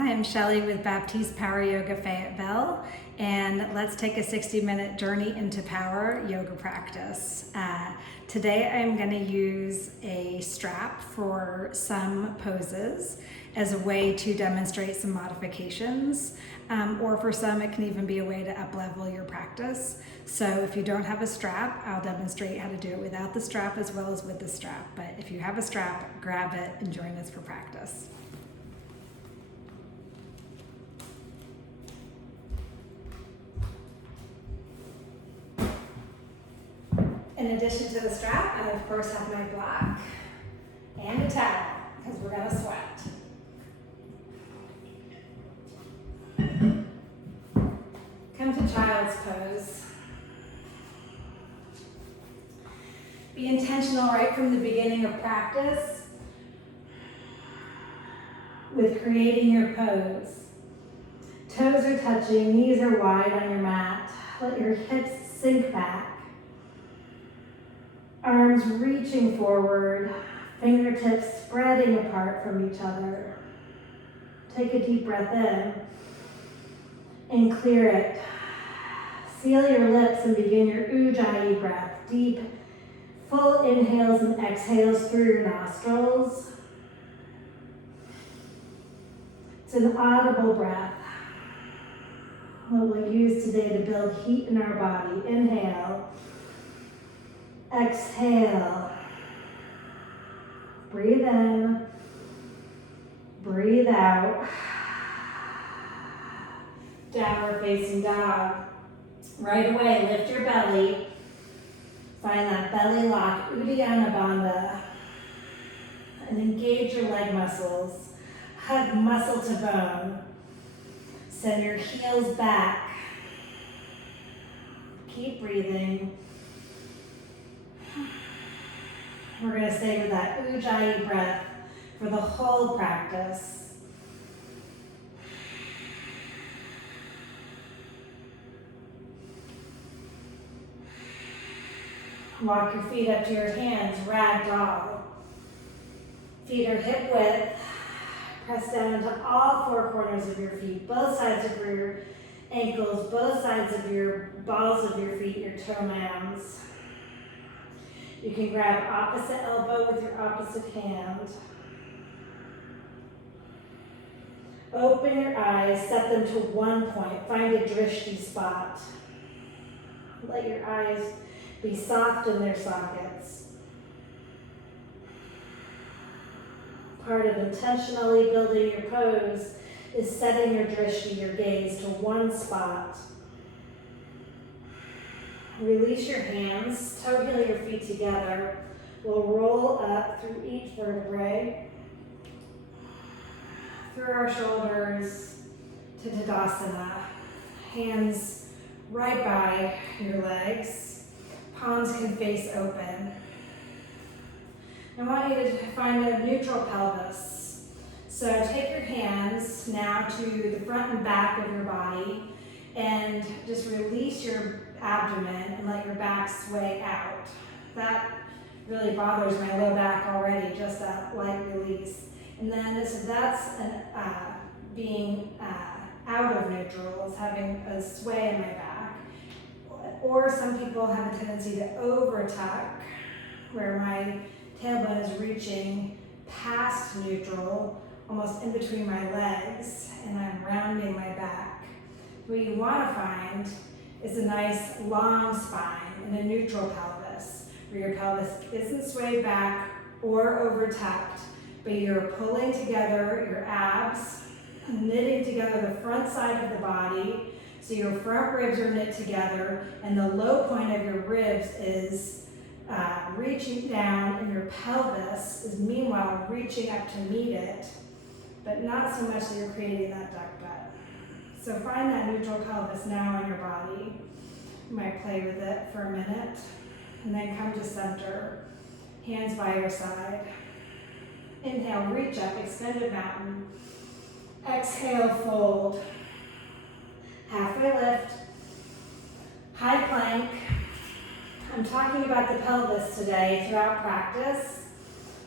Hi, I'm Shelley with Baptiste Power Yoga Fayetteville, and let's take a 60-minute journey into power yoga practice. Today I'm going to use a strap for some poses as a way to demonstrate some modifications, or for some it can even be a way to up-level your practice. So if you don't have a strap, I'll demonstrate how to do it without the strap as well as with the strap. But if you have a strap, grab it and join us for practice. In addition to the strap, I of course have my block and a towel because we're going to sweat. Come to child's pose. Be intentional right from the beginning of practice with creating your pose. Toes are touching, knees are wide on your mat. Let your hips sink back. Arms reaching forward, fingertips spreading apart from each other. Take a deep breath in and clear it. Seal your lips and begin your Ujjayi breath. Deep, full inhales and exhales through your nostrils. It's an audible breath that we'll use today to build heat in our body. Inhale. Exhale. Breathe in. Breathe out. Downward facing dog. Right away, lift your belly. Find that belly lock, Uddiyana Bandha. And engage your leg muscles. Hug muscle to bone. Send your heels back. Keep breathing. We're going to stay with that Ujjayi breath for the whole practice. Walk your feet up to your hands, ragdoll. Feet are hip width. Press down into all four corners of your feet, both sides of your ankles, both sides of your balls of your feet, your toe mounds. You can grab opposite elbow with your opposite hand. Open your eyes, set them to one point. Find a drishti spot. Let your eyes be soft in their sockets. Part of intentionally building your pose is setting your drishti, your gaze, to one spot. Release your hands, toe heel your feet together. We'll roll up through each vertebrae, through our shoulders to Tadasana. Hands right by your legs. Palms can face open. I want you to find a neutral pelvis. So take your hands now to the front and back of your body and just release your abdomen and let your back sway out. That really bothers my low back already, just that light release. And then that's being out of neutral, is having a sway in my back. Or some people have a tendency to over tuck, where my tailbone is reaching past neutral, almost in between my legs, and I'm rounding my back. What you want to find is a nice long spine and a neutral pelvis, where your pelvis isn't swayed back or over tucked, but you're pulling together your abs, knitting together the front side of the body, so your front ribs are knit together, and the low point of your ribs is reaching down, and your pelvis is meanwhile reaching up to meet it, but not so much that you're creating that duck butt. So find that neutral pelvis now in your body. You might play with it for a minute, and then come to center. Hands by your side. Inhale, reach up, extended mountain. Exhale, fold. Halfway lift. High plank. I'm talking about the pelvis today throughout practice.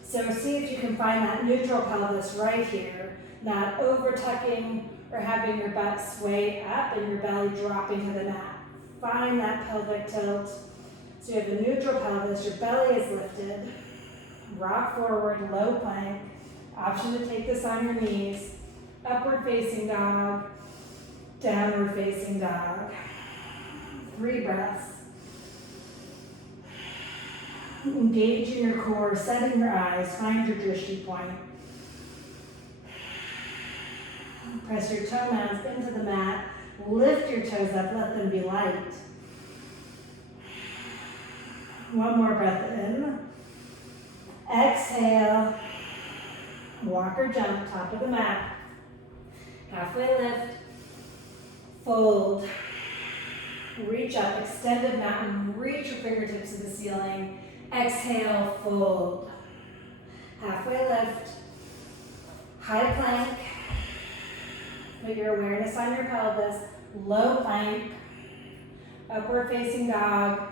So see if you can find that neutral pelvis right here. not over tucking or having your butt sway up and your belly dropping to the mat. Find that pelvic tilt. So you have a neutral pelvis, your belly is lifted. Rock forward, low plank. Option to take this on your knees. Upward facing dog, downward facing dog. 3 breaths. Engage in your core, setting your eyes, find your drishti point. Press your toenails into the mat, lift your toes up, let them be light. One more breath in. Exhale, walk or jump, top of the mat. Halfway lift, fold, reach up, extended mountain, reach your fingertips to the ceiling. Exhale, fold. Halfway lift, high plank. Put your awareness on your pelvis, low plank, upward facing dog,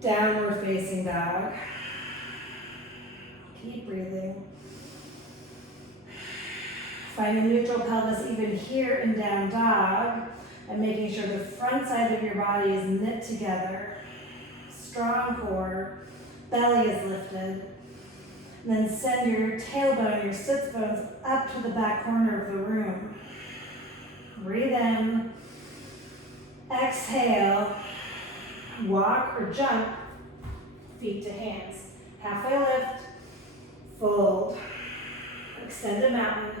downward facing dog. Keep breathing. Find a neutral pelvis even here in down dog, and making sure the front side of your body is knit together. Strong core, belly is lifted. And then send your tailbone, your sits bones up to the back corner of the room. Breathe in. Exhale. Walk or jump, feet to hands. Halfway lift, fold. Extend a mountain.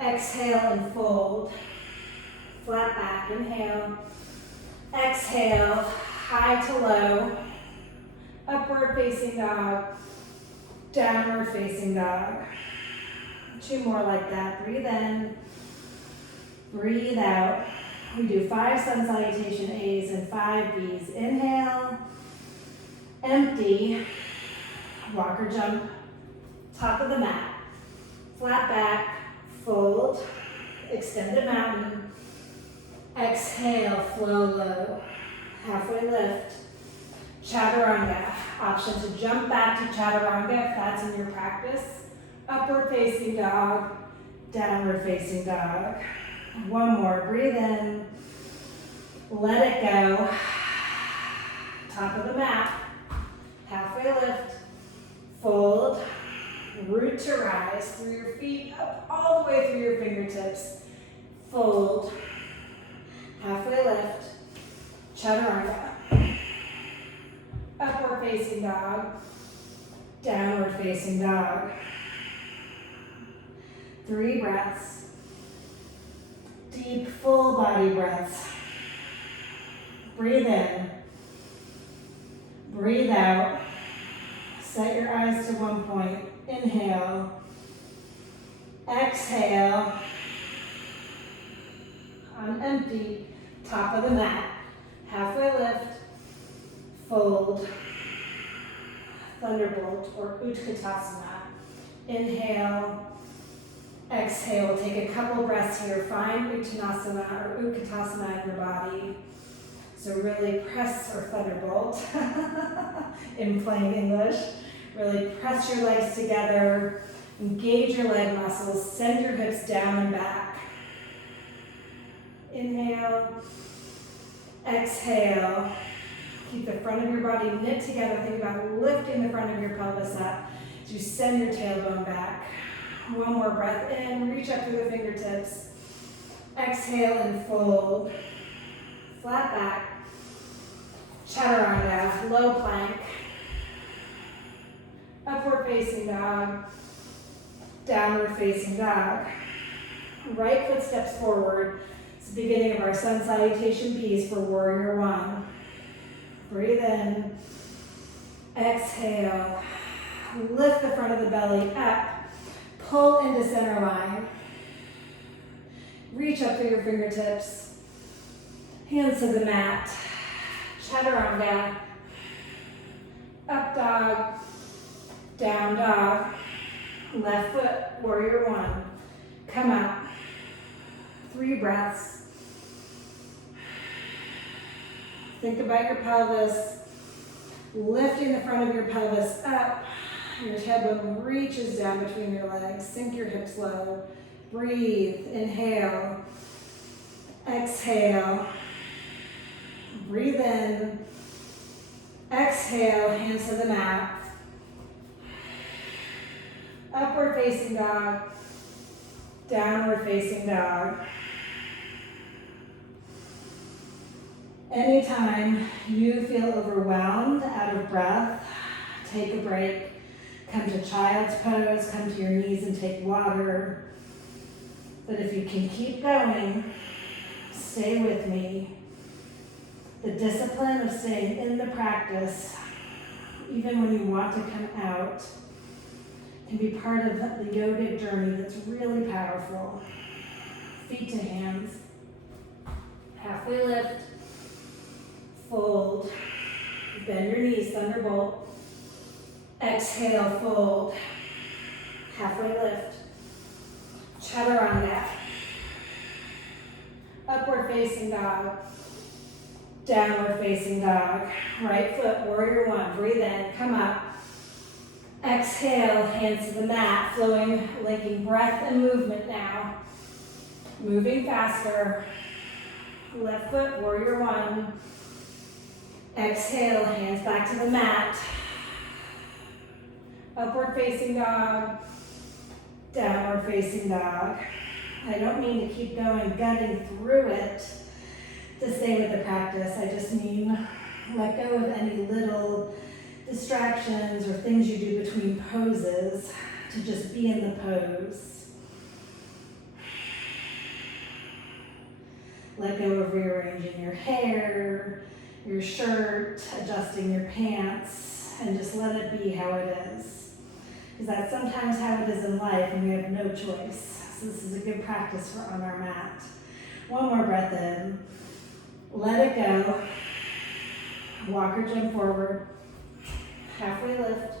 Exhale and fold. Flat back, inhale. Exhale, high to low. Upward facing dog, downward facing dog. 2 more like that. Breathe in, breathe out. We do 5 sun salutation A's and 5 B's. Inhale, empty, walk or jump, top of the mat. Flat back, fold, extend a mountain. Exhale, flow low. Halfway lift, chaturanga. Option to jump back to chaturanga if that's in your practice. Upward facing dog, downward facing dog. 1 more, breathe in, let it go. Top of the mat, halfway lift, fold, root to rise through your feet up all the way through your fingertips. Fold, halfway lift, chaturanga. Upward facing dog, downward facing dog. 3 breaths. Deep, full body breaths. Breathe in. Breathe out. Set your eyes to one point. Inhale. Exhale. On empty, top of the mat. Halfway lift. Fold. Thunderbolt or Utkatasana. Inhale. Exhale, take a couple breaths here. Find Uttanasana or Utkatasana in your body. So really press, or thunderbolt in plain English. Really press your legs together. Engage your leg muscles. Send your hips down and back. Inhale. Exhale. Keep the front of your body knit together. Think about lifting the front of your pelvis up as you send your tailbone back. 1 more breath in, reach up through the fingertips. Exhale and fold. Flat back. Chaturanga, low plank. Upward facing dog. Downward facing dog. Right foot steps forward. It's the beginning of our sun salutation B's for warrior 1. Breathe in. Exhale. Lift the front of the belly up. Pull into center line. Reach up through your fingertips. Hands to the mat. Chaturanga. Up dog. Down dog. Left foot, warrior 1. Come up. 3 breaths. Think about your pelvis. Lifting the front of your pelvis up. Your tailbone reaches down between your legs. Sink your hips low. Breathe. Inhale. Exhale. Breathe in. Exhale. Hands to the mat. Upward facing dog. Downward facing dog. Anytime you feel overwhelmed, out of breath, take a break. Come to child's pose, come to your knees and take water. But if you can keep going, stay with me. The discipline of staying in the practice, even when you want to come out, can be part of the yogic journey that's really powerful. Feet to hands. Halfway lift. Fold. Bend your knees, thunderbolt. Exhale, fold. Halfway lift. Chaturanga. Upward facing dog. Downward facing dog. Right foot, warrior one. Breathe in, come up. Exhale, hands to the mat, flowing, linking breath and movement now. Moving faster. Left foot, warrior one. Exhale, hands back to the mat. Upward facing dog. Downward facing dog. I don't mean to keep going, gutting through it to stay with the practice. I just mean let go of any little distractions or things you do between poses to just be in the pose. Let go of rearranging your hair, your shirt, adjusting your pants, and just let it be how it is. Because that's sometimes how it is in life and we have no choice. So this is a good practice for on our mat. One more breath in. Let it go. Walk or jump forward. Halfway lift.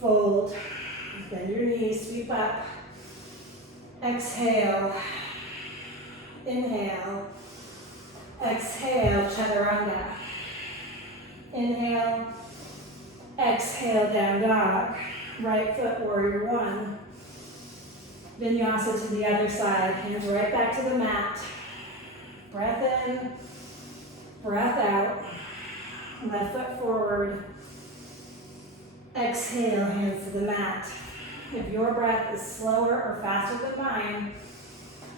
Fold. Bend your knees, sweep up. Exhale. Inhale. Exhale, chaturanga. Inhale. Exhale, down dog. Right foot, warrior one. Vinyasa to the other side. Hands right back to the mat. Breath in. Breath out. Left foot forward. Exhale, hands to the mat. If your breath is slower or faster than mine,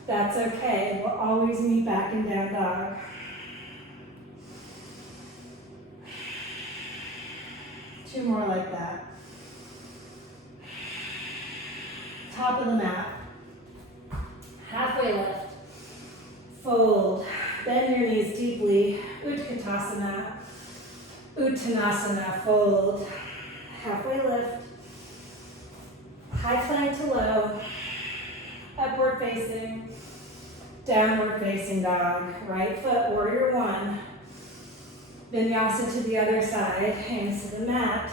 that's okay. We'll always meet back in down dog. Two more like that. Top of the mat. Halfway lift. Fold. Bend your knees deeply. Utkatasana. Uttanasana. Fold. Halfway lift. High plank to low. Upward facing. Downward facing dog. Right foot, warrior one. Vinyasa to the other side. Hands to the mat.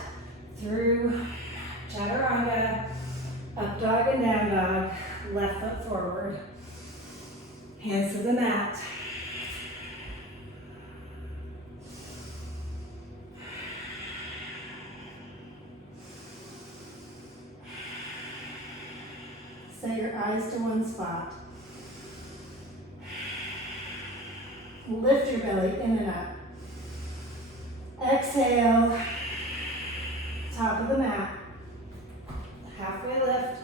Through chaturanga. Up dog and down dog. Left foot forward. Hands to the mat. Set your eyes to one spot. Lift your belly in and up. Exhale. Top of the mat. Halfway lift.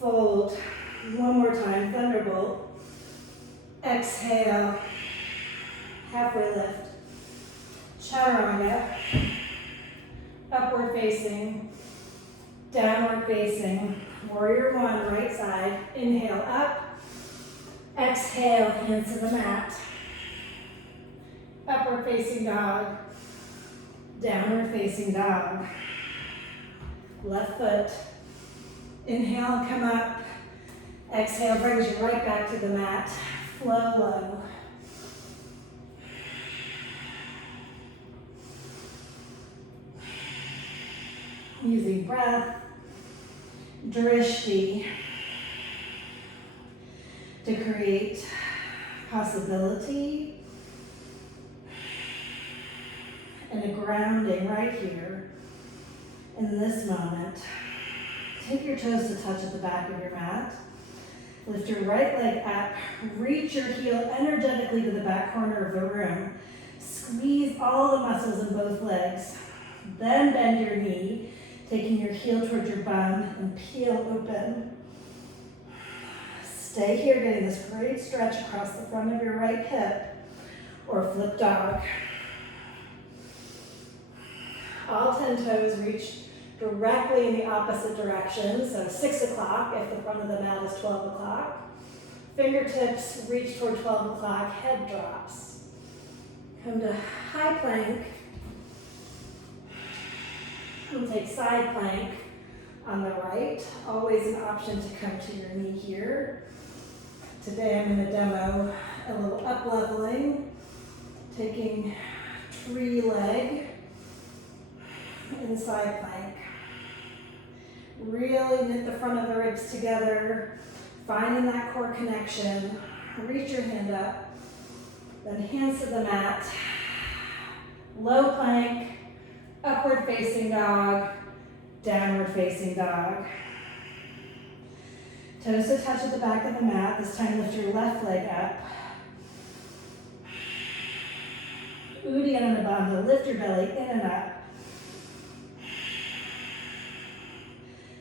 Fold. One more time, thunderbolt. Exhale. Halfway lift. Chaturanga. Upward facing. Downward facing. Warrior one, right side. Inhale up. Exhale, hands to the mat. Upward facing dog. Downward facing dog. Left foot. Inhale, come up. Exhale brings you right back to the mat. Flow low. Using breath, drishti, to create possibility and a grounding right here In this moment, take your toes to touch at the back of your mat. Lift your right leg up, reach your heel energetically to the back corner of the room. Squeeze all the muscles in both legs. Then bend your knee, taking your heel towards your bum and peel open. Stay here, getting this great stretch across the front of your right hip, or flip dog. All 10 toes reach directly in the opposite direction, so 6 o'clock if the front of the mat is 12 o'clock. Fingertips reach toward 12 o'clock, head drops. Come to high plank. And take side plank on the right. Always an option to come to your knee here. Today I'm going to demo a little up leveling, taking tree leg in side plank. Really knit the front of the ribs together, finding that core connection. Reach your hand up, then hands to the mat. Low plank, upward facing dog, downward facing dog. Toes to touch at the back of the mat. This time lift your left leg up. Uddiyana Bandha, lift your belly in and up.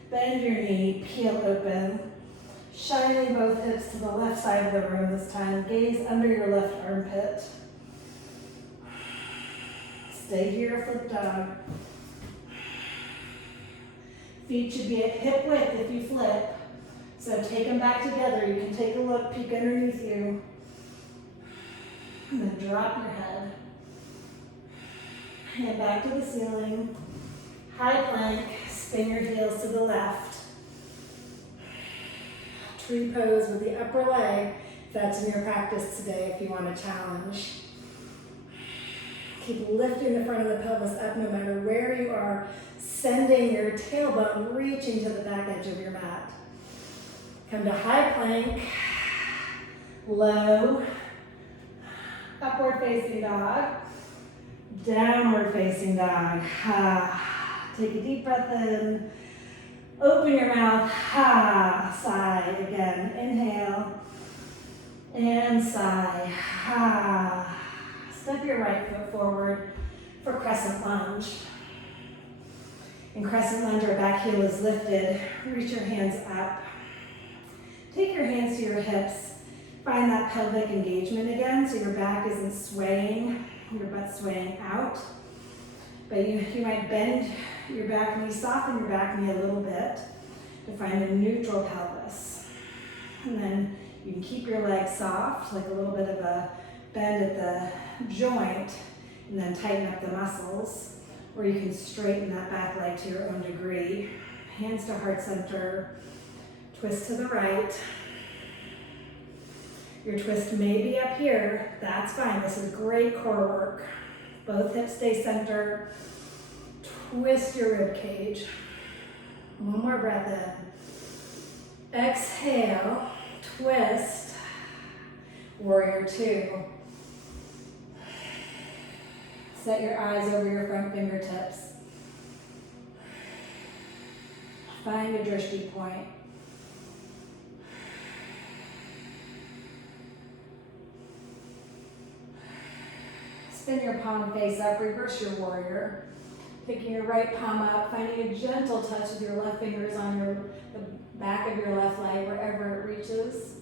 Bend your knee, peel open. Shining both hips to the left side of the room this time. Gaze under your left armpit. Stay here, flip dog. Feet should be at hip width if you flip. So take them back together. You can take a look, peek underneath you. And then drop your head. Hand back to the ceiling. High plank, spin your heels to the left. Tree pose with the upper leg. That's in your practice today if you want to challenge. Keep lifting the front of the pelvis up no matter where you are, sending your tailbone reaching to the back edge of your mat. Come to high plank, low, upward facing dog, downward facing dog. Take a deep breath in, open your mouth, sigh again. Inhale, and sigh, Step your right foot forward for crescent lunge. In crescent lunge, our back heel is lifted. Reach your hands up. Take your hands to your hips. Find that pelvic engagement again, so your back isn't swaying, your butt's swaying out. But you might bend your back knee, soften your back knee a little bit to find a neutral pelvis. And then you can keep your legs soft, like a little bit of a bend at the joint, and then tighten up the muscles. Or you can straighten that back leg to your own degree. Hands to heart center, twist to the right. Your twist may be up here, that's fine. This is great core work. Both hips stay center. Twist your rib cage. One more breath in. Exhale, twist. Warrior two. Set your eyes over your front fingertips. Find a drishti point. Spin your palm face up, reverse your warrior. Picking your right palm up, finding a gentle touch with your left fingers on the back of your left leg, wherever it reaches.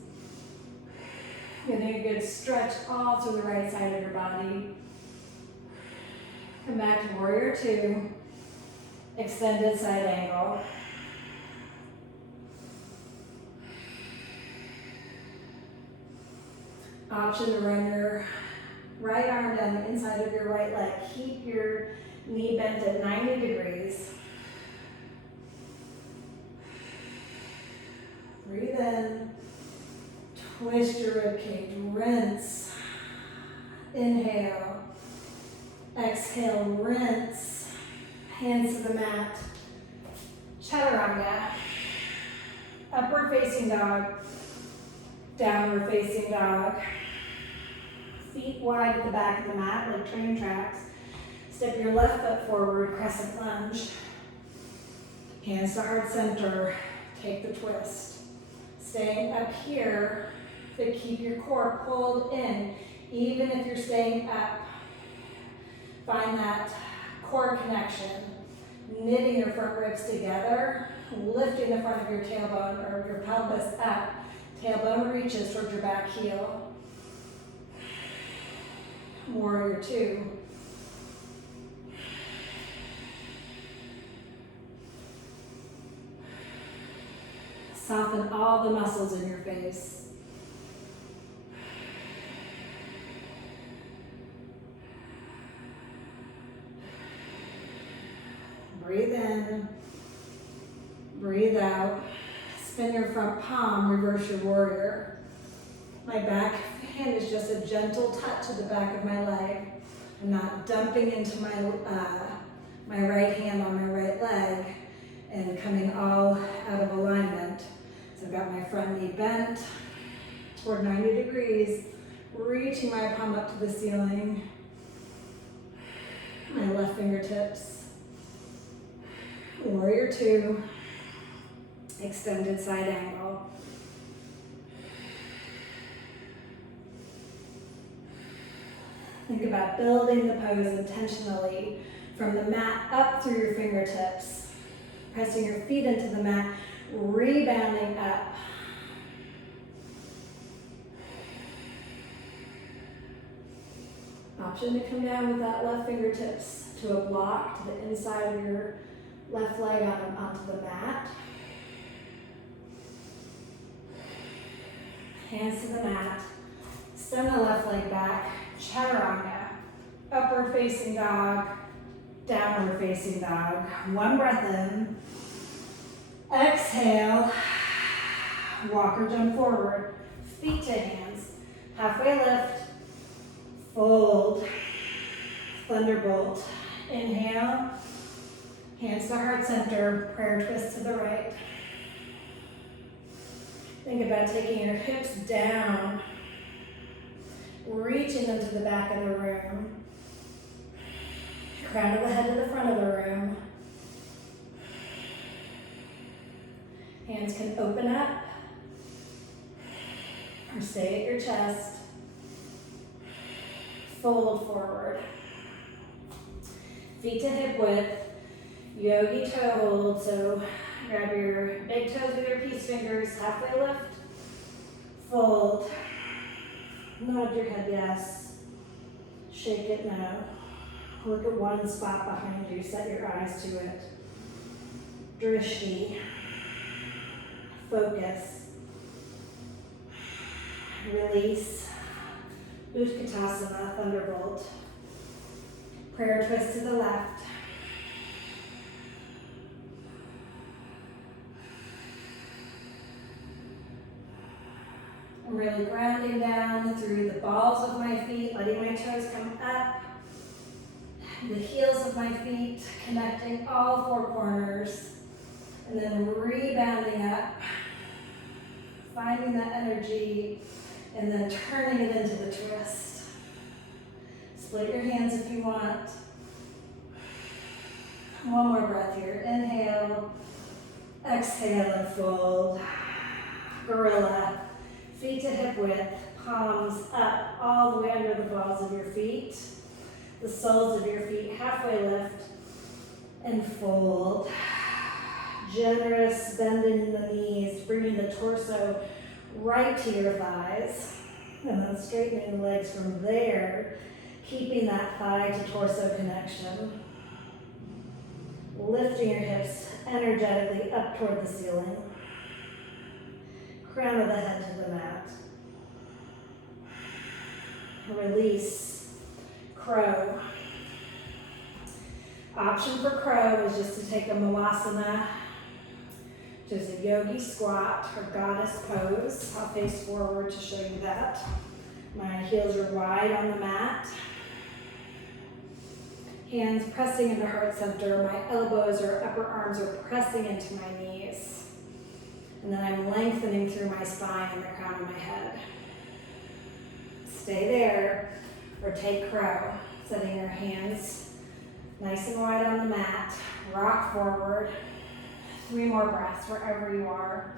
Getting a good stretch all to the right side of your body. Come back to warrior two. Extended side angle. Option to run your right arm down the inside of your right leg. Keep your knee bent at 90 degrees. Breathe in. Twist your rib cage. Rinse. Inhale. Exhale. Rinse. Hands to the mat. Chaturanga. Upward facing dog. Downward facing dog. Feet wide at the back of the mat like train tracks. Step your left foot forward, crescent lunge. Hands to heart center, take the twist. Staying up here, to keep your core pulled in, even if you're staying up. Find that core connection, knitting your front ribs together, lifting the front of your tailbone or your pelvis up. Tailbone reaches towards your back heel. Warrior two. Soften all the muscles in your face. Breathe in, breathe out. Spin your front palm, reverse your warrior. My back hand is just a gentle touch to the back of my leg. I'm not dumping into my right hand on my right leg and coming all out of alignment. So I've got my front knee bent toward 90 degrees, reaching my palm up to the ceiling. My left fingertips. Warrior two. Extended side angle. Think about building the pose intentionally from the mat up through your fingertips. Pressing your feet into the mat, rebounding up. Option to come down with that left fingertips to a block to the inside of your left leg onto the mat. Hands to the mat. Send the left leg back. Chaturanga. Upward facing dog. Downward facing dog. One breath in. Exhale. Walk or jump forward. Feet to hands. Halfway lift. Fold. Thunderbolt. Inhale. Hands to heart center. Prayer twist to the right. Think about taking your hips down, reaching them to the back of the room. Crown of the head to the front of the room. Hands can open up or stay at your chest. Fold forward. Feet to hip width. Yogi toe hold. So grab your big toes with your peace fingers. Halfway lift. Fold. Nod your head yes. Shake it no. Look at one spot behind you. Set your eyes to it. Drishti. Focus. Release. Utkatasana, Thunderbolt. Prayer twist to the left. I'm really grounding down through the balls of my feet, letting my toes come up. The heels of my feet connecting all four corners. And then rebounding up. Finding that energy. And then turning it into the twist. Split your hands if you want. One more breath here. Inhale. Exhale and fold. Gorilla. Feet to hip width. Palms up all the way under the balls of your feet. The soles of your feet halfway lift. And fold. Generous bend in the knees. Bringing the torso right to your thighs, and then straightening the legs from there, keeping that thigh to torso connection. Lifting your hips energetically up toward the ceiling. Crown of the head to the mat. Release. Crow. Option for crow is just to take a malasana, which is a yogi squat or goddess pose. I'll face forward to show you that. My heels are wide on the mat. Hands pressing into heart center. My elbows or upper arms are pressing into my knees. And then I'm lengthening through my spine and the crown of my head. Stay there or take crow. Setting your hands nice and wide on the mat. Rock forward. 3 more breaths wherever you are.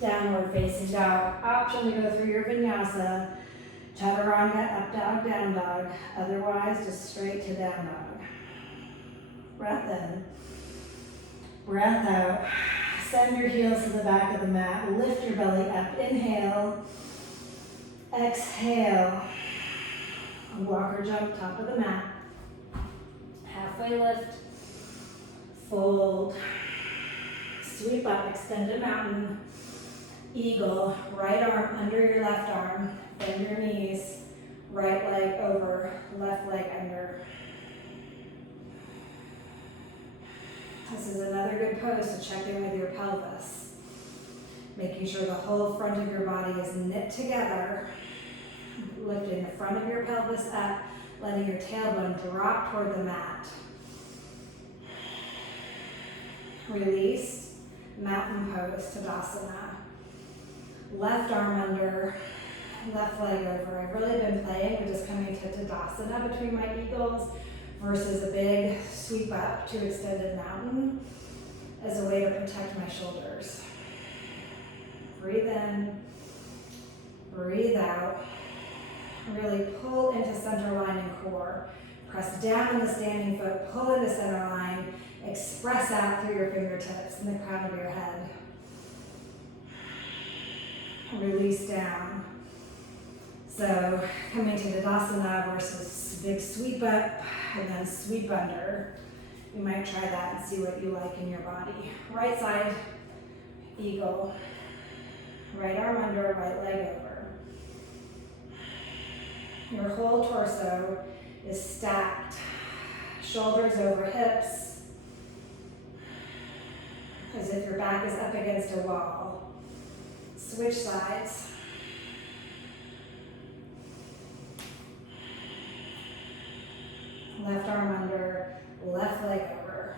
Downward facing dog. Option to go through your vinyasa. Chaturanga, up dog, down dog. Otherwise, just straight to down dog. Breath in. Breath out. Send your heels to the back of the mat. Lift your belly up. Inhale. Exhale. Walk or jump, top of the mat. Halfway lift. Fold. Sweep up, extended mountain. Eagle, right arm under your left arm. Bend your knees. Right leg over, left leg under. This is another good pose to check in with your pelvis. Making sure the whole front of your body is knit together. Lifting the front of your pelvis up, letting your tailbone drop toward the mat. Release, mountain pose, Tadasana. Left arm under, left leg over. I've really been playing with just coming to Tadasana between my eagles versus a big sweep up to extended mountain as a way to protect my shoulders. Breathe in, breathe out. Really pull into center line and core. Press down in the standing foot, pull into center line, express out through your fingertips and the crown of your head. Release down. So coming to Tadasana versus big sweep up and then sweep under. You might try that and see what you like in your body. Right side, eagle. Right arm under, right leg over. Your whole torso is stacked. Shoulders over hips. As if your back is up against a wall. Switch sides. Left arm under, left leg over.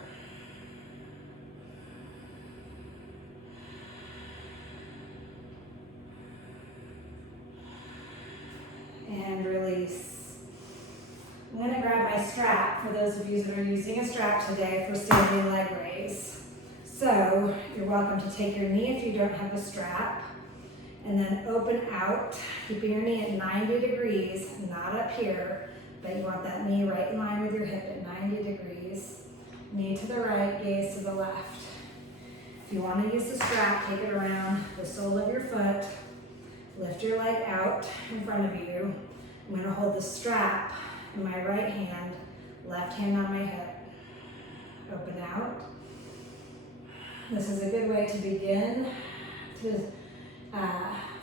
And release. I'm going to grab my strap for those of you that are using a strap today for standing leg raise. So you're welcome to take your knee if you don't have a strap. And then open out, keeping your knee at 90 degrees, not up here, but you want that knee right in line with your hip at 90 degrees. Knee to the right, gaze to the left. If you want to use the strap, take it around the sole of your foot. Lift your leg out in front of you. I'm going to hold the strap in my right hand, left hand on my hip. Open out. This is a good way to begin to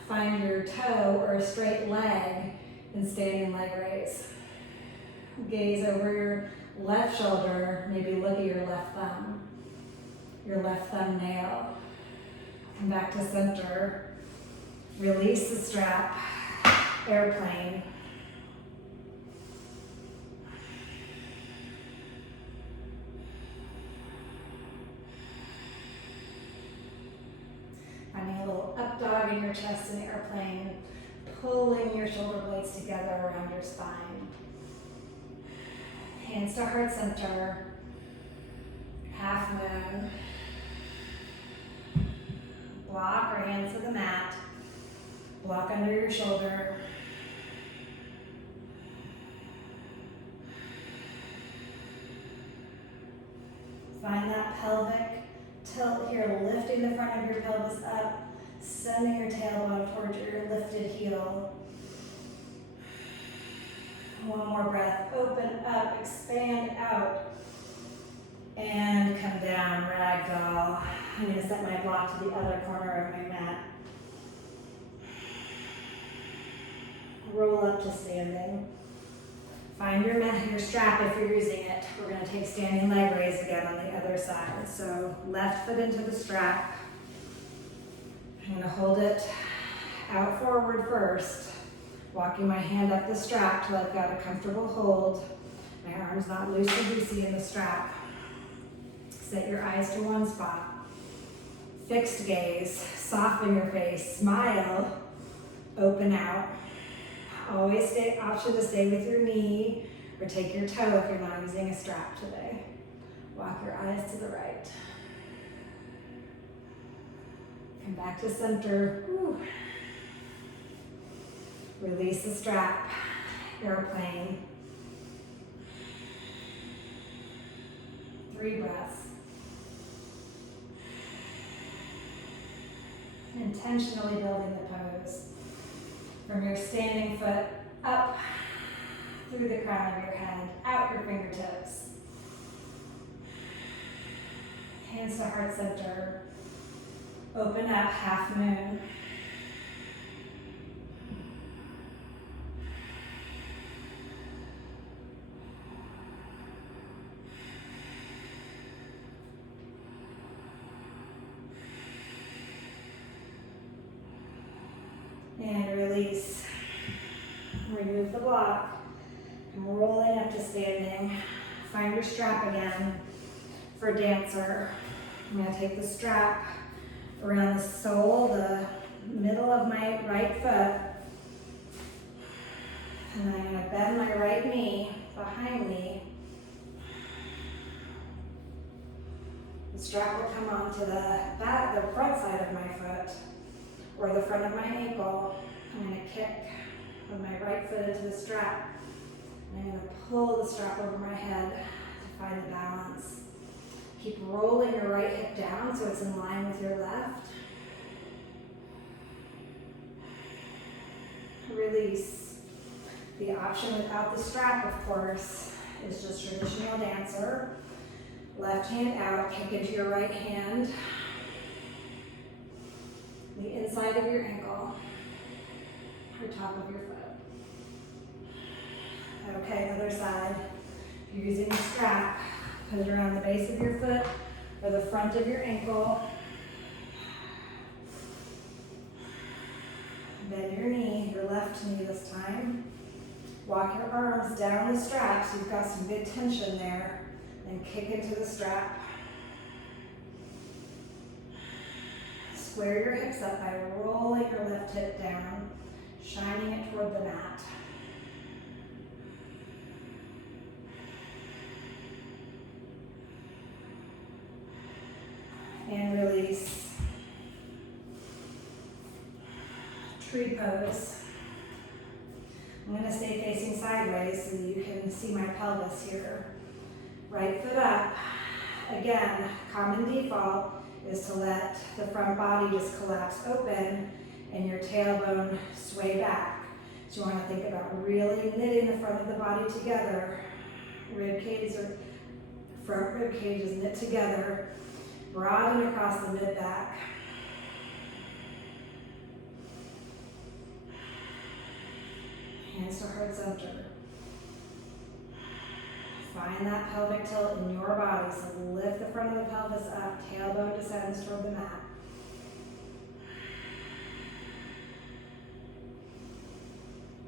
find your toe or a straight leg in standing leg raise. Gaze over your left shoulder, maybe look at your left thumbnail. Come back to center. Release the strap, airplane. Finding a little up dog in your chest and airplane, pulling your shoulder blades together around your spine. Hands to heart center, half moon. Block or hands to the mat. Block under your shoulder. Find that pelvic tilt here, lifting the front of your pelvis up, sending your tailbone towards your lifted heel. One more breath. Open up, expand out, and come down, ragdoll. I'm going to set my block to the other corner of my mat. Roll up to standing. Find your strap if you're using it. We're going to take standing leg raise again on the other side. So left foot into the strap. I'm going to hold it out forward first. Walking my hand up the strap till I've got a comfortable hold. My arm's not loosey-goosey in the strap. Set your eyes to one spot. Fixed gaze, soften your face, smile. open out. Always option to stay with your knee or take your toe if you're not using a strap today. Walk your eyes to the right. Come back to center. Woo. Release the strap. Airplane. 3 breaths. Intentionally building the pose. From your standing foot up through the crown of your head, out your fingertips. Hands to heart center. Open up, half moon. And release. Remove the block. I'm rolling up to standing. Find your strap again for dancer. I'm going to take the strap around the sole, the middle of my right foot. And I'm going to bend my right knee behind me. The strap will come onto the front side of my foot or the front of my ankle. I'm going to kick with my right foot into the strap. And I'm going to pull the strap over my head to find the balance. Keep rolling your right hip down so it's in line with your left. Release. The option without the strap, of course, is just traditional dancer. Left hand out, kick into your right hand. The inside of your ankle, or top of your foot. Okay, other side. If you're using a strap, put it around the base of your foot or the front of your ankle. Bend your knee, your left knee this time. Walk your arms down the strap so you've got some good tension there. Then kick into the strap. Square your hips up by rolling your left hip down, shining it toward the mat. And release. Tree pose. I'm going to stay facing sideways so you can see my pelvis here. Right foot up. Again, common default is to let the front body just collapse open and your tailbone sway back. So you want to think about really knitting the front of the body together. Rib cage or front rib cage is knit together. Broaden across the mid-back. Hands to heart center. Find that pelvic tilt in your body. So lift the front of the pelvis up, tailbone descends toward the mat.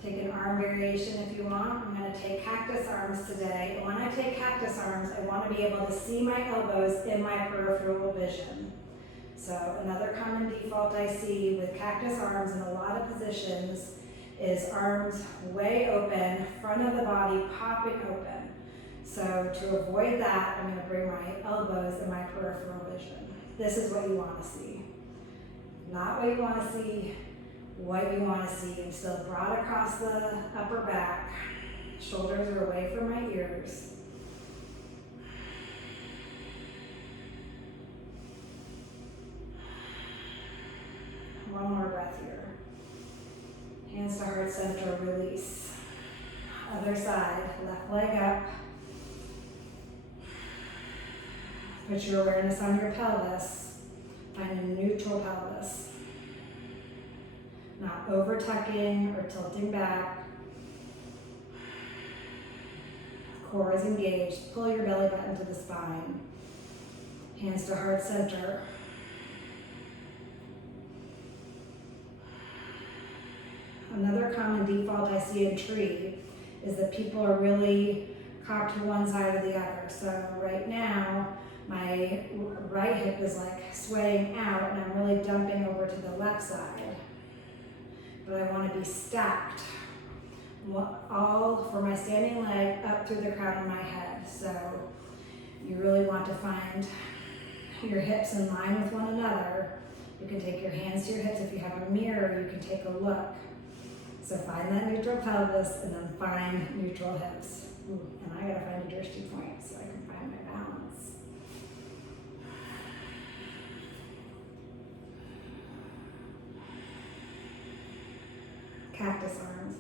Take an arm variation if you want. I'm going to take cactus arms today. When I take cactus arms, I want to be able to see my elbows in my peripheral vision. So another common default I see with cactus arms in a lot of positions is arms way open, front of the body popping open. So to avoid that, I'm going to bring my elbows in my peripheral vision. This is what you want to see. Not what you want to see, what you want to see. I'm still broad across the upper back. Shoulders are away from my ears. One more breath here. Hands to heart center, release. Other side, left leg up. Put your awareness on your pelvis. Find a neutral pelvis. Not over tucking or tilting back. Core is engaged. Pull your belly button to the spine. Hands to heart center. Another common default I see in tree is that people are really cocked to one side or the other. So right now, my right hip is like swaying out and I'm really dumping over to the left side. but I want to be stacked. All for my standing leg up through the crown of my head. So you really want to find your hips in line with one another. You can take your hands to your hips. If you have a mirror, you can take a look. So find that neutral pelvis and then find neutral hips. Ooh, and I gotta find a drishti point so I can find my balance. Cactus arms.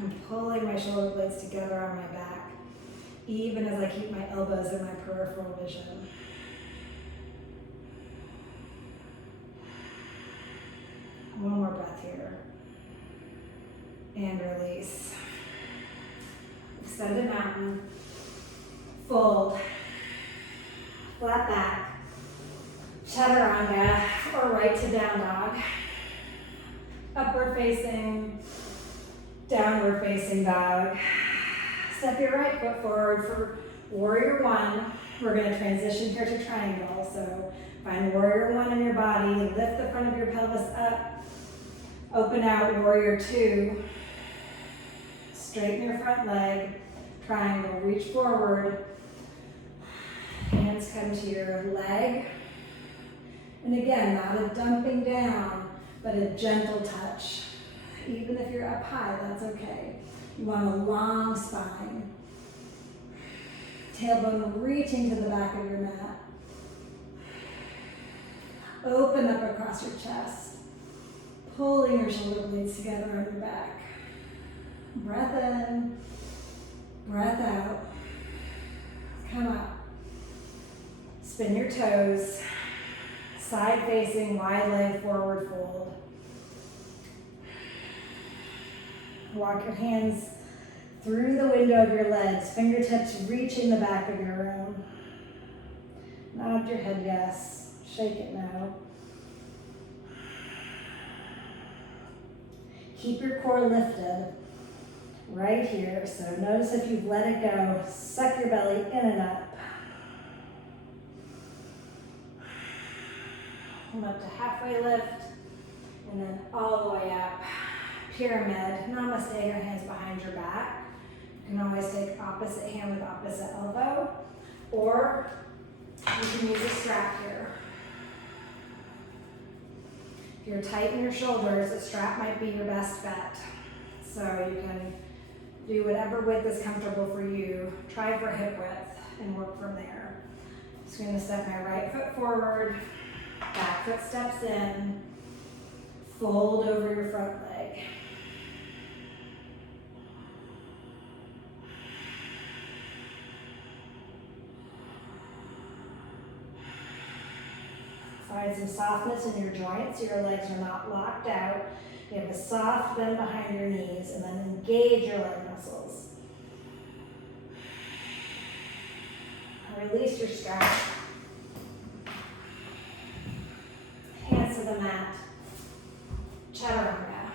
I'm pulling my shoulder blades together on my back, even as I keep my elbows in my peripheral vision. One more breath here. And release. Extended mountain. Fold. Flat back. Chaturanga or right to down dog. Upward facing. Downward facing dog. Step your right foot forward for warrior one. We're going to transition here to triangle. So find warrior one in your body. Lift the front of your pelvis up. Open out warrior two. Straighten your front leg. Triangle. Reach forward. Hands come to your leg. And again, not a dumping down, but a gentle touch. Even if you're up high, that's okay. You want a long spine. Tailbone reaching to the back of your mat. Open up across your chest. Pulling your shoulder blades together on your back. Breath in, breath out. Come up. Spin your toes. Side facing, wide leg, forward fold. Walk your hands through the window of your legs, fingertips reaching the back of your room. Nod your head yes, shake it no. Keep your core lifted right here. So notice if you've let it go, suck your belly in and up. Come up to halfway lift and then all the way up. Pyramid, namaste, your hands behind your back. You can always take opposite hand with opposite elbow, or you can use a strap here. If you're tight in your shoulders, a strap might be your best bet. So you can do whatever width is comfortable for you. Try for hip width and work from there. Just going to step my right foot forward, back foot steps in, fold over your front leg. Find some softness in your joints. Your legs are not locked out. You have a soft bend behind your knees, and then engage your leg muscles. Release your strap. Hands to the mat. Chaturanga.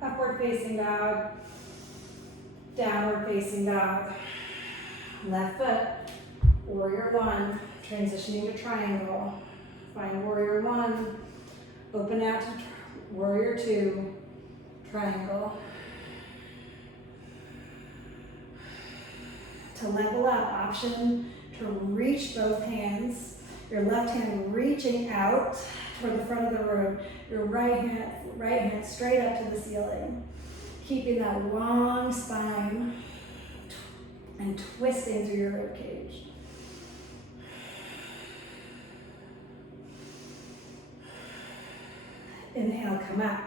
Upward facing dog. Downward facing dog. Left foot. Warrior one. Transitioning to triangle. Find warrior one. Open out to warrior two. Triangle. To level up, option to reach both hands. Your left hand reaching out toward the front of the room. Your right hand straight up to the ceiling. Keeping that long spine and twisting through your rib cage. Inhale, come up.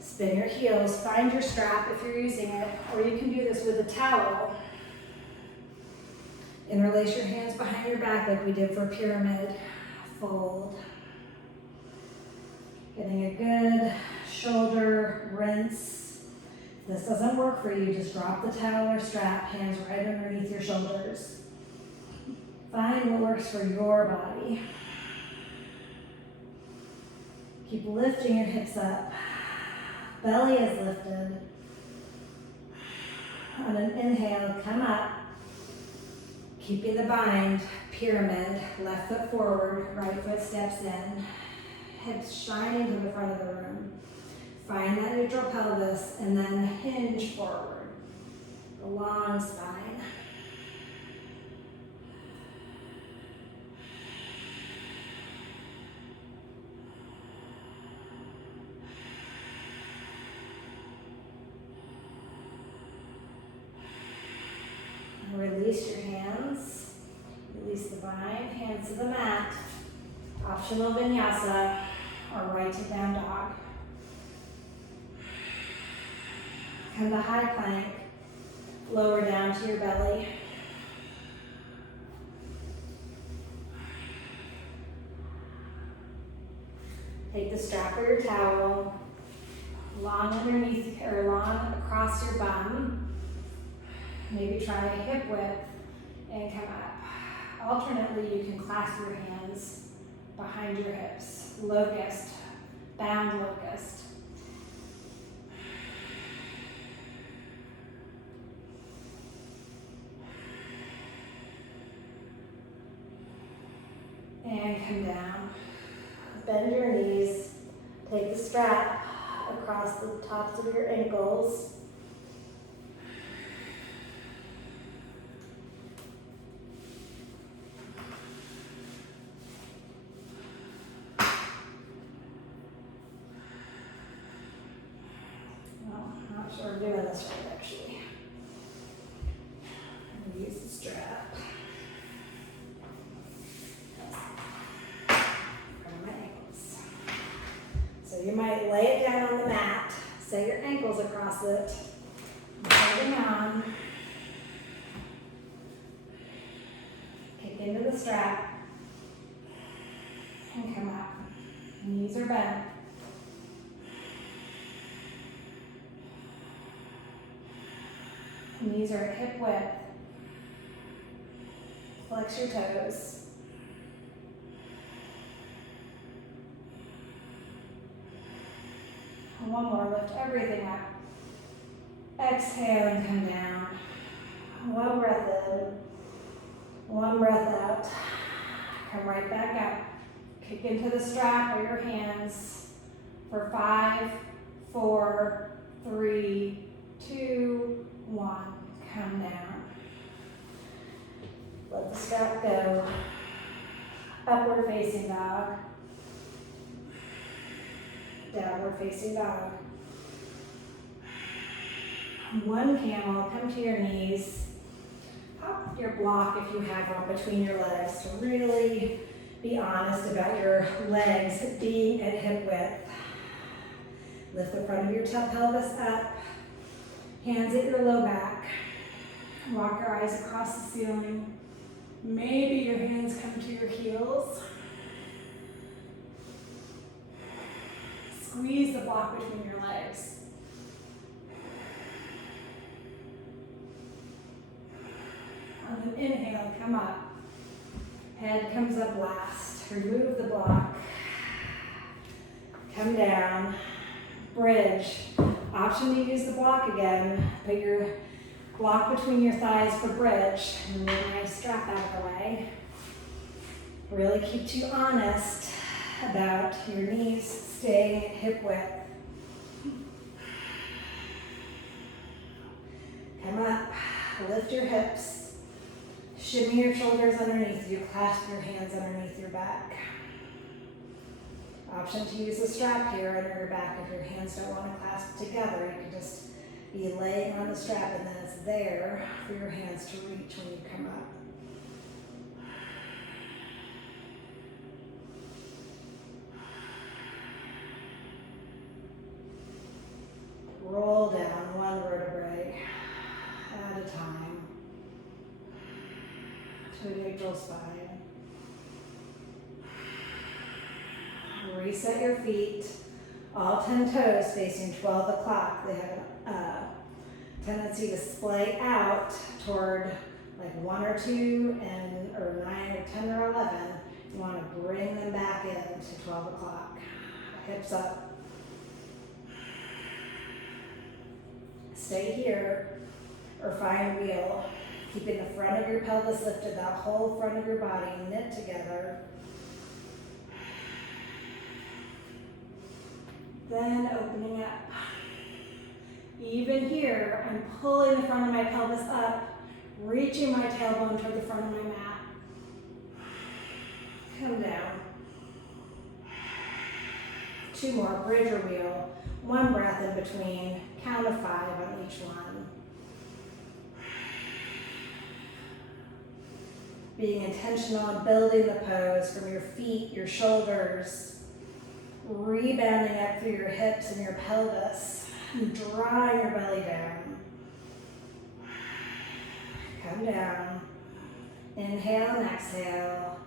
Spin your heels, find your strap if you're using it, or you can do this with a towel. Interlace your hands behind your back like we did for pyramid. Fold. Getting a good shoulder rinse. If this doesn't work for you, just drop the towel or strap, hands right underneath your shoulders. Find what works for your body. Keep lifting your hips up. Belly is lifted. On an inhale, come up. Keeping the bind, pyramid, left foot forward, right foot steps in. hips shining to the front of the room. Find that neutral pelvis and then hinge forward. A long spine. Release your hands. Release the bind, hands to the mat. Optional vinyasa or right to down dog. Come to high plank. Lower down to your belly. Take the strap or your towel long underneath or long across your bum. Maybe try a hip width and come up. Alternately, you can clasp your hands behind your hips. Locust, bound locust. And come down. Bend your knees. Take the strap across the tops of your ankles. Not sure we're doing this right, actually. Use the strap. From my ankles. So you might lay it down on the mat, set your ankles across it, holding on. Kick into the strap, and come up. Knees are bent. Knees are at hip width. Flex your toes. One more, lift everything up. Exhale and come down. One breath in. One breath out. Come right back up. Kick into the strap or your hands for 5, 4, 3, 2, 1. Come down. Let the strap go. Upward facing dog. Downward facing dog. One camel, come to your knees. Pop your block if you have one between your legs to really be honest about your legs being at hip width. Lift the front of your pelvis up. Hands at your low back. Walk your eyes across the ceiling. Maybe your hands come to your heels. Squeeze the block between your legs. On an inhale, come up. Head comes up last. Remove the block. Come down. Bridge. Option to use the block again. Put your block between your thighs for bridge. And move my strap out of the way. Really keep you honest about your knees staying at hip width. Come up. Lift your hips. Shimmy your shoulders underneath you. Clasp your hands underneath your back. Option to use the strap here under your back if your hands don't want to clasp together. You can just be laying on the strap and then it's there for your hands to reach when you come up. Roll down one vertebrae at a time to a neutral spine. Reset your feet, all 10 toes facing 12 o'clock. They have a tendency to splay out toward like 1 or 2 or 9 or 10 or 11. You want to bring them back in to 12 o'clock. Hips up. Stay here or find wheel. Keeping the front of your pelvis lifted, that whole front of your body knit together. Then opening up. Even here, I'm pulling the front of my pelvis up, reaching my tailbone toward the front of my mat. Come down. 2 more, bridge or wheel. 1 breath in between. Count of 5 on each one. Being intentional in building the pose from your feet, your shoulders, rebounding up through your hips and your pelvis, and drawing your belly down. Come down. Inhale and exhale.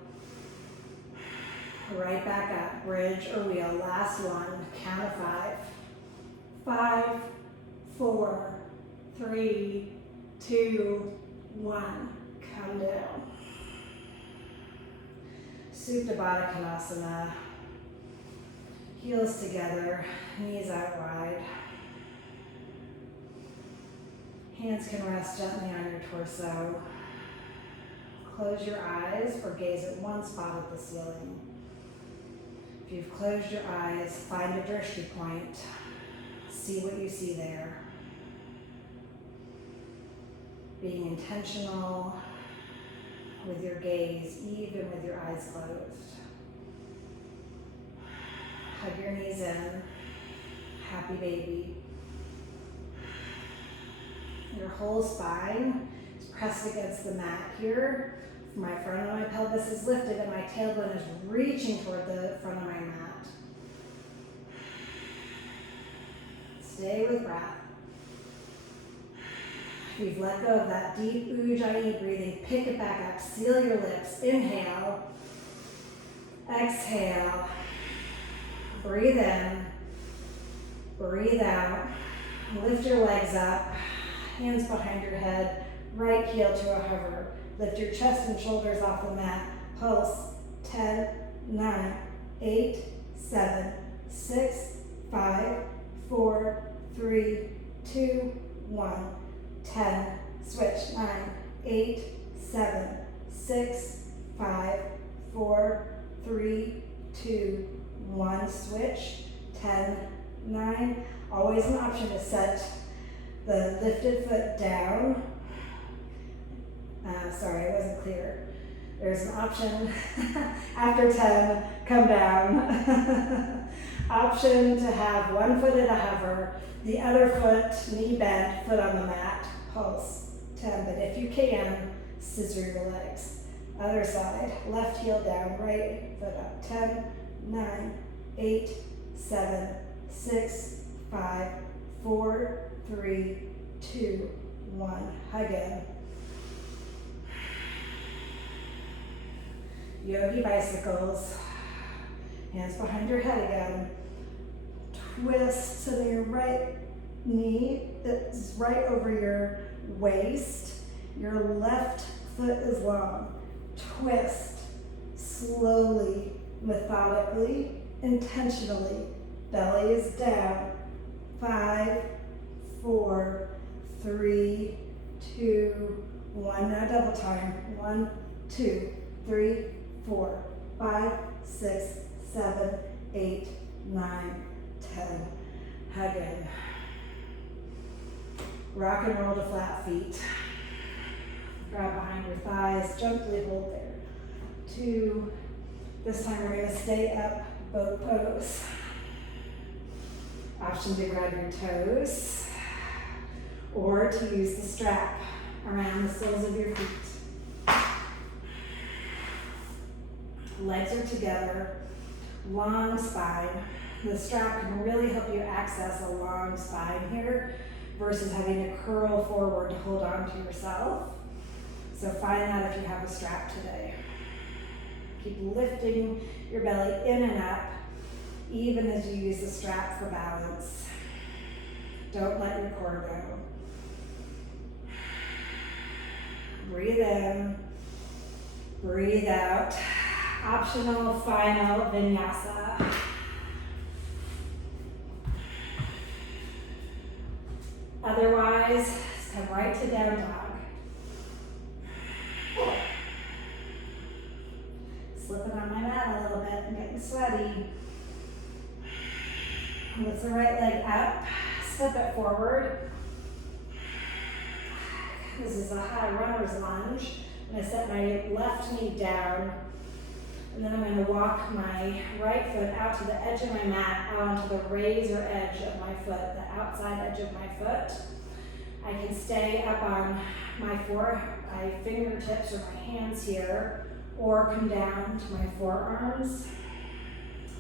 Right back up, bridge or wheel. Last one, count of 5. 5, 4, 3, 2, 1. Come down. Supta Baddha Konasana. Heels together, knees out wide. Hands can rest gently on your torso. Close your eyes or gaze at one spot at the ceiling. If you've closed your eyes, find a drishti point. See what you see there. Being intentional with your gaze, even with your eyes closed. Hug your knees in. Happy baby. Your whole spine is pressed against the mat here. My front of my pelvis is lifted and my tailbone is reaching toward the front of my mat. Stay with breath. If you've let go of that deep ujjayi breathing, pick it back up. Seal your lips. Inhale. Exhale. Breathe in. Breathe out. Lift your legs up. Hands behind your head. Right heel to a hover. Lift your chest and shoulders off the mat. Pulse. 10, 9, 8, 7, 6, 5, 4, 3, 2, 1. 10. Switch. 9, 8, 7, 6, 5, 4, 3, 2, 1. Switch. 10, 9. Always an option to set the lifted foot down. Sorry, I wasn't clear. There's an option after 10, come down. Option to have one foot at a hover, the other foot, knee bent, foot on the mat, pulse. 10, but if you can, scissor your legs. Other side, left heel down, right foot up. 10, 9, 8, 7, 6, 5, 4, 3, 2, 1. Hug in. Yogi bicycles. Hands behind your head again. Twist so that your right knee is right over your waist. Your left foot is long. Twist slowly, methodically, intentionally. Belly is down. 5, 4, 3, 2, 1. Now double time. 1, 2, 3, 4, 5, 6, 7, 8, 9, 10. Hug in. Rock and roll to flat feet. Grab behind your thighs, gently hold there. 2. This time we're going to stay up, boat pose. Option to grab your toes or to use the strap around the soles of your feet. Legs are together, long spine. The strap can really help you access a long spine here versus having to curl forward to hold on to yourself. So find that if you have a strap today. Keep lifting your belly in and up, even as you use the strap for balance. Don't let your core go. Breathe in, breathe out. Optional final vinyasa. Otherwise, come right to down dog. Slipping on my mat a little bit and getting sweaty. Lift the right leg up, step it forward. This is a high runner's lunge. I'm going to set my left knee down, and then I'm going to walk my right foot out to the edge of my mat, out onto the razor edge of my foot, the outside edge of my foot. I can stay up on my fingertips or my hands here, or come down to my forearms.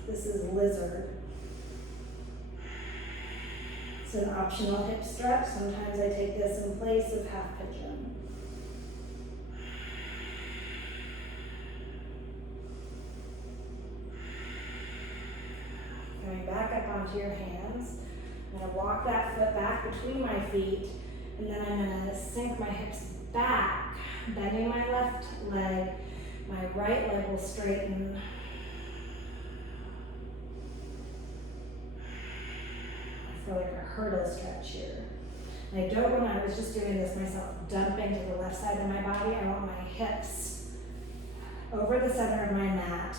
This is lizard. It's an optional hip stretch. Sometimes I take this in place of half pigeon. Coming back up onto your hands. I'm going to walk that foot back between my feet, and then I'm going to sink my hips back, bending my left leg. My right leg will straighten. I feel like a hurdle stretch here. And I don't want, I was just doing this myself, dumping to the left side of my body. I want my hips over the center of my mat.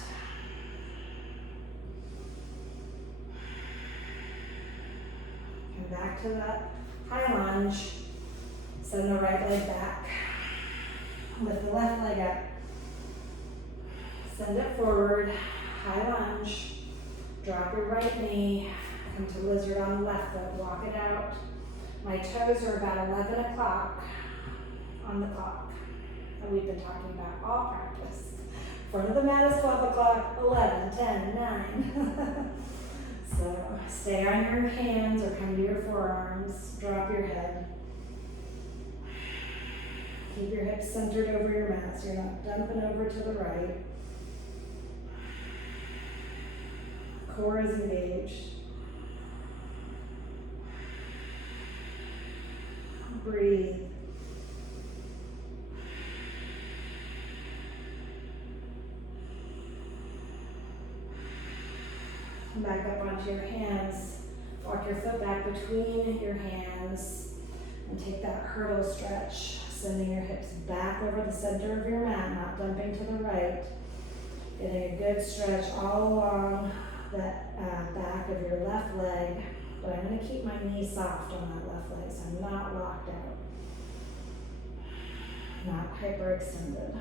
Come back to that high lunge. Send the right leg back. Lift the left leg up. Send it forward. High lunge. Drop your right knee. Come to lizard on the left foot. Walk it out. My toes are about 11 o'clock on the clock that we've been talking about all practice. Front of the mat is 12 o'clock, 11, 10, 9. So stay on your hands or come to your forearms. Drop your head. Keep your hips centered over your mat so you're not dumping over to the right. Core is engaged. Breathe. Come back up onto your hands. Walk your foot back between your hands and take that hurdle stretch, sending your hips back over the center of your mat, not dumping to the right. Getting a good stretch all along that back of your left leg, but I'm going to keep my knee soft on that left leg, so I'm not locked out, not hyperextended.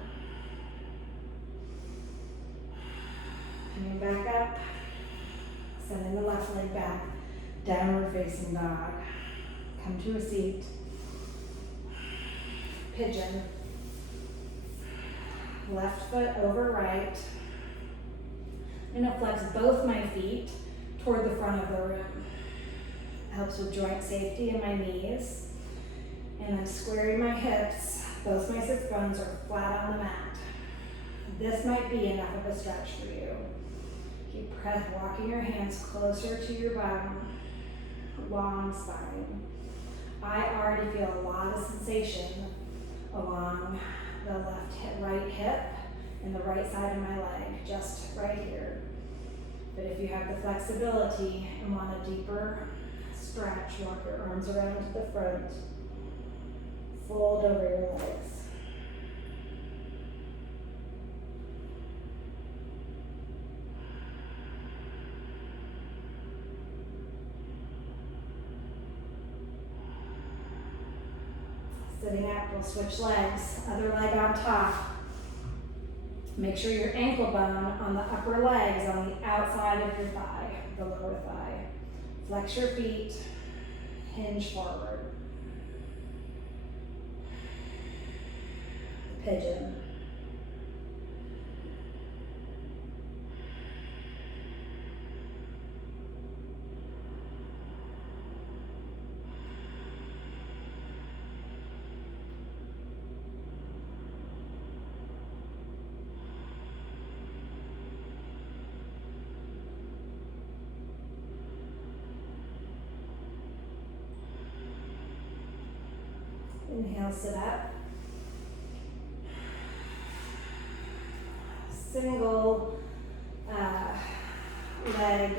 Coming back up, sending the left leg back, downward facing dog. Come to a seat. Pigeon. Left foot over right. I'm going to flex both my feet toward the front of the room. Helps with joint safety in my knees. And I'm squaring my hips. Both my sits bones are flat on the mat. This might be enough of a stretch for you. Keep walking your hands closer to your bottom. Long spine. I already feel a lot of sensation along the right hip and the right side of my leg, just right here. But if you have the flexibility and want a deeper stretch, walk your arms around to the front, fold over your legs. Sitting up, we'll switch legs, other leg on top. Make sure your ankle bone on the upper leg is on the outside of your thigh, the lower thigh. Flex your feet, hinge forward. Pigeon. Inhale, sit up. Single leg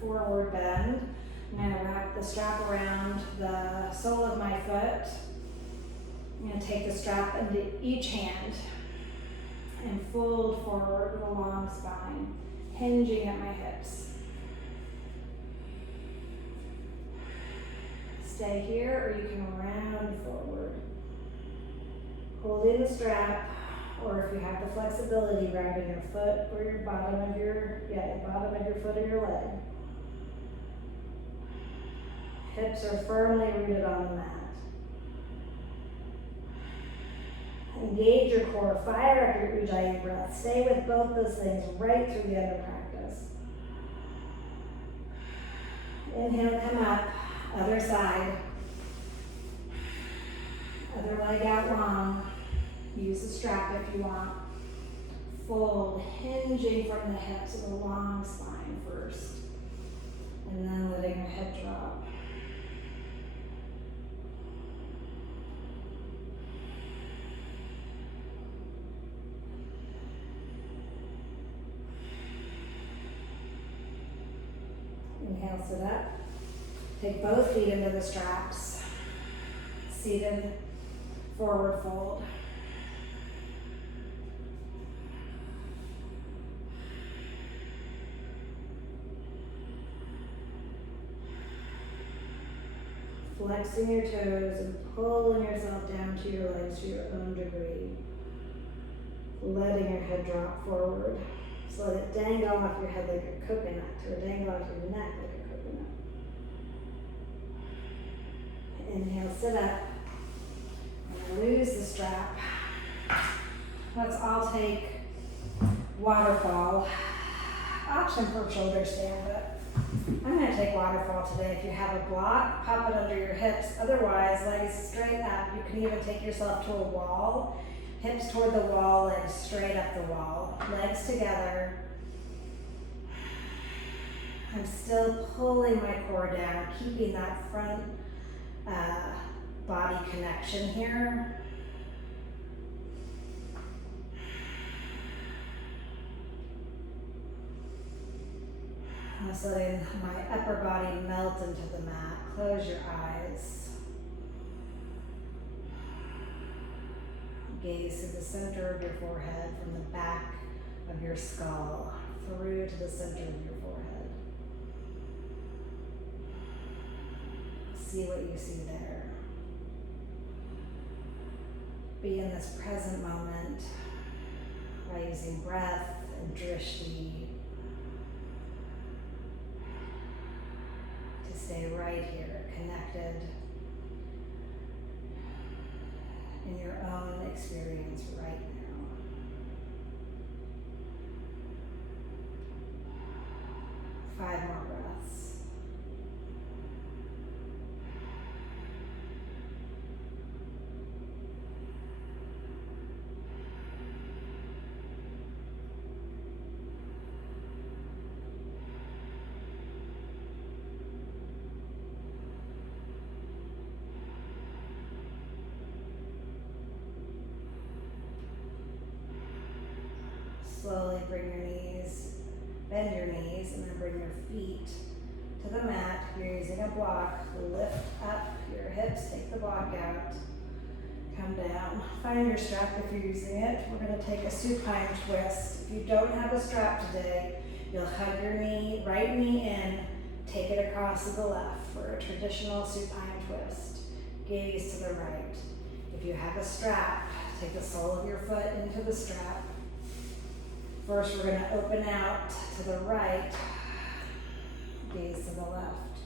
forward bend. I'm going to wrap the strap around the sole of my foot. I'm going to take the strap into each hand and fold forward with a long spine, hinging at my hips. stay here, or you can round forward. Holding the strap, or if you have the flexibility, rounding your foot or your bottom of your, the bottom of your foot or your leg. Hips are firmly rooted on the mat. Engage your core, fire up your Ujjayi breath. Stay with both those things right through the end of practice. Inhale, come up, other side. Other leg out long. Use the strap if you want. Fold, hinging from the hips with a long spine first. And then letting your head drop. Inhale, sit up. Take both feet into the straps. Seated, forward fold. Flexing your toes and pulling yourself down to your legs to your own degree. Letting your head drop forward. So let it dangle off your head like a coconut, or dangle off your neck like a coconut. Inhale, sit up. And lose the strap. Let's all take waterfall. Option for shoulder stand, but I'm going to take waterfall today. If you have a block, pop it under your hips. Otherwise, legs straight up. You can even take yourself to a wall. Hips toward the wall, legs straight up the wall. Legs together. I'm still pulling my core down, keeping that front body connection here. I'm just letting my upper body melt into the mat. Close your eyes. Gaze to the center of your forehead, from the back of your skull through to the center of your forehead. See what you see there. Be in this present moment by using breath and drishti to stay right here, connected in your own experience right now. Five more breaths. Slowly bring your knees, bend your knees, and then bring your feet to the mat. If you're using a block, lift up your hips, take the block out, come down. Find your strap if you're using it. We're going to take a supine twist. If you don't have a strap today, you'll hug your knee, right knee in, take it across to the left for a traditional supine twist. Gaze to the right. If you have a strap, take the sole of your foot into the strap. First, we're going to open out to the right, gaze to the left.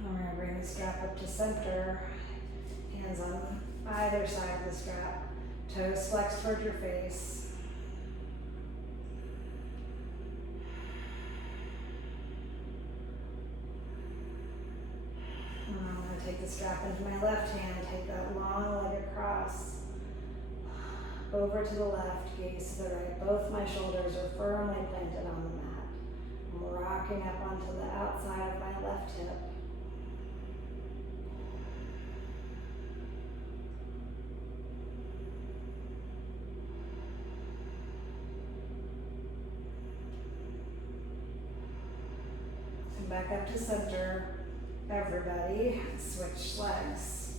And we're going to bring the strap up to center, hands on either side of the strap, toes flexed toward your face. Take the strap into my left hand, take that long leg across, over to the left, gaze to the right. Both my shoulders are firmly planted on the mat. I'm rocking up onto the outside of my left hip. Come back up to center. Everybody, switch legs.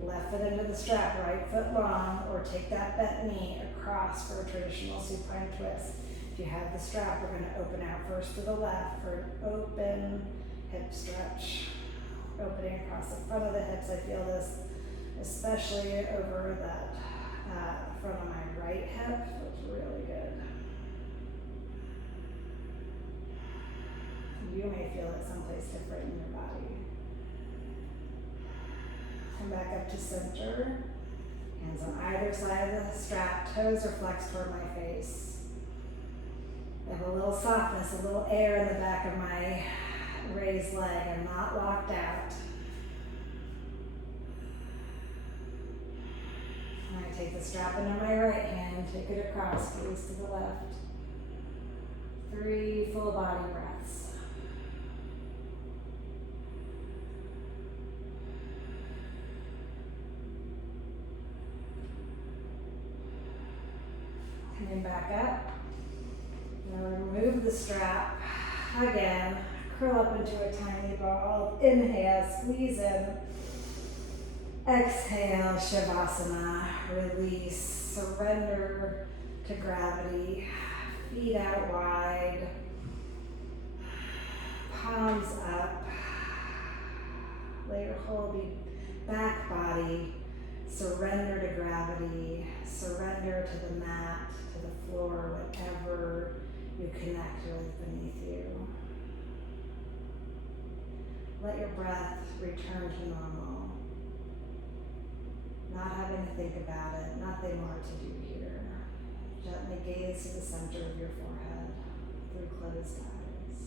Left foot into the strap, right foot long, or take that bent knee across for a traditional supine twist. If you have the strap, we're going to open out first to the left for an open hip stretch. Opening across the front of the hips. I feel this especially over that front of my right hip. Feels really good. You may feel it someplace different in your body. Come back up to center. Hands on either side of the strap. Toes are flexed toward my face. I have a little softness, a little air in the back of my raised leg. I'm not locked out. And I take the strap into my right hand, take it across, gaze to the left. 3 full body breaths. Coming back up. Now remove the strap. Again, curl up into a tiny ball. Inhale, squeeze in. Exhale, Shavasana. Release, surrender to gravity. Feet out wide. Palms up. Lay your whole back body. Surrender to gravity. Surrender to the mat, to the floor, whatever you connect with beneath you. Let your breath return to normal. Not having to think about it, nothing more to do here. Gently gaze to the center of your forehead through closed eyes.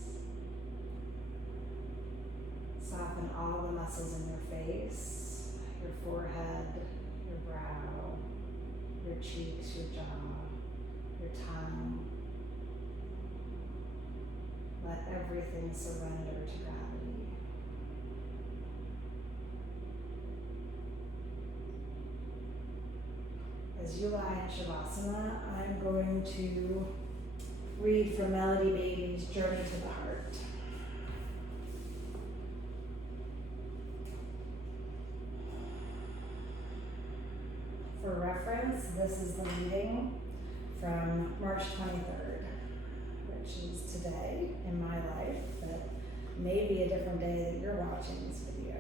Soften all the muscles in your face, your forehead, your brow, your cheeks, your jaw, your tongue. Let everything surrender to gravity. As you lie in Shavasana, I'm going to read from Melody Baby's Journey to the Heart. For reference, this is the reading from March 23rd, which is today in my life, but maybe a different day that you're watching this video.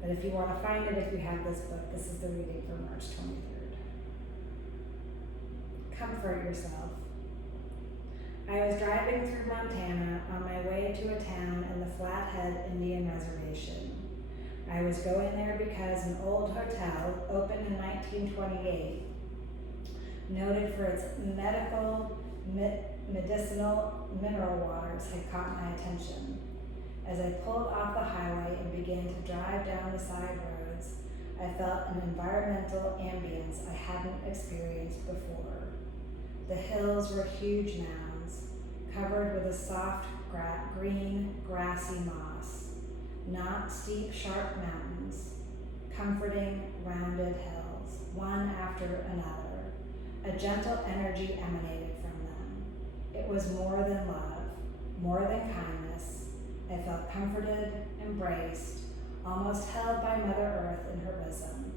But if you want to find it, if you have this book, this is the reading for March 23rd. Comfort yourself. I was driving through Montana on my way to a town in the Flathead Indian Reservation. I was going there because an old hotel, opened in 1928, noted for its medicinal mineral waters, had caught my attention. As I pulled off the highway and began to drive down the side roads, I felt an environmental ambience I hadn't experienced before. The hills were huge mounds, covered with a soft green, grassy moss. Not steep, sharp mountains, comforting, rounded hills, one after another. A gentle energy emanated from them. It was more than love, more than kindness. I felt comforted, embraced, almost held by Mother Earth in her bosom.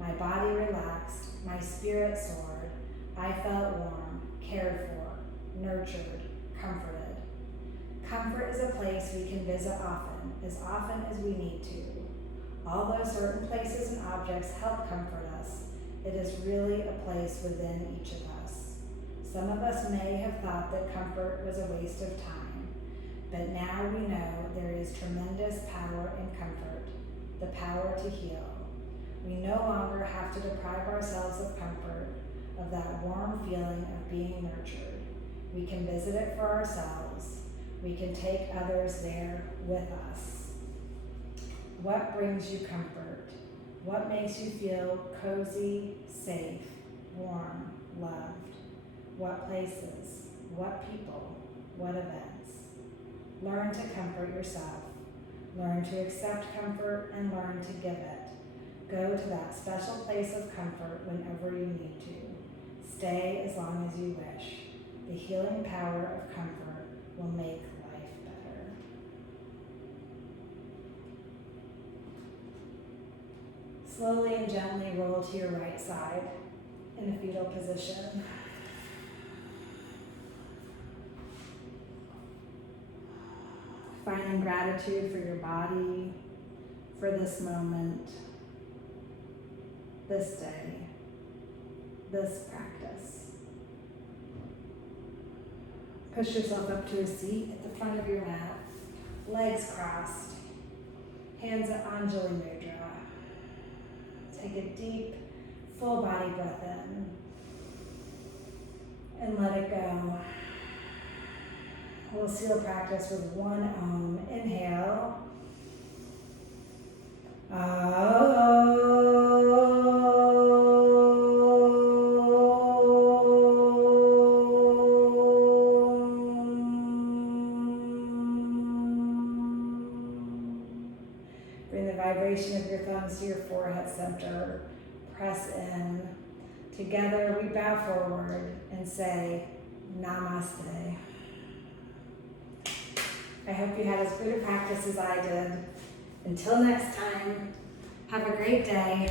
My body relaxed, my spirit soared. I felt warm, cared for, nurtured, comforted. Comfort is a place we can visit often as we need to. Although certain places and objects help comfort us, it is really a place within each of us. Some of us may have thought that comfort was a waste of time, but now we know there is tremendous power in comfort, the power to heal. We no longer have to deprive ourselves of comfort, of that warm feeling of being nurtured. We can visit it for ourselves. We can take others there with us. What brings you comfort? What makes you feel cozy, safe, warm, loved? What places? What people? What events? Learn to comfort yourself. Learn to accept comfort and learn to give it. Go to that special place of comfort whenever you need to. Stay as long as you wish. The healing power of comfort will make life better. Slowly and gently roll to your right side in a fetal position. finding gratitude for your body, for this moment, this day, this practice. Push yourself up to a seat at the front of your mat, legs crossed, hands at Anjali Mudra. Take a deep, full body breath in and let it go. We'll seal practice with one Om. Inhale. Bring the vibration of your thumbs to your forehead center. Press in. Together we bow forward and say Namaste. I hope you had as good a practice as I did. Until next time, have a great day.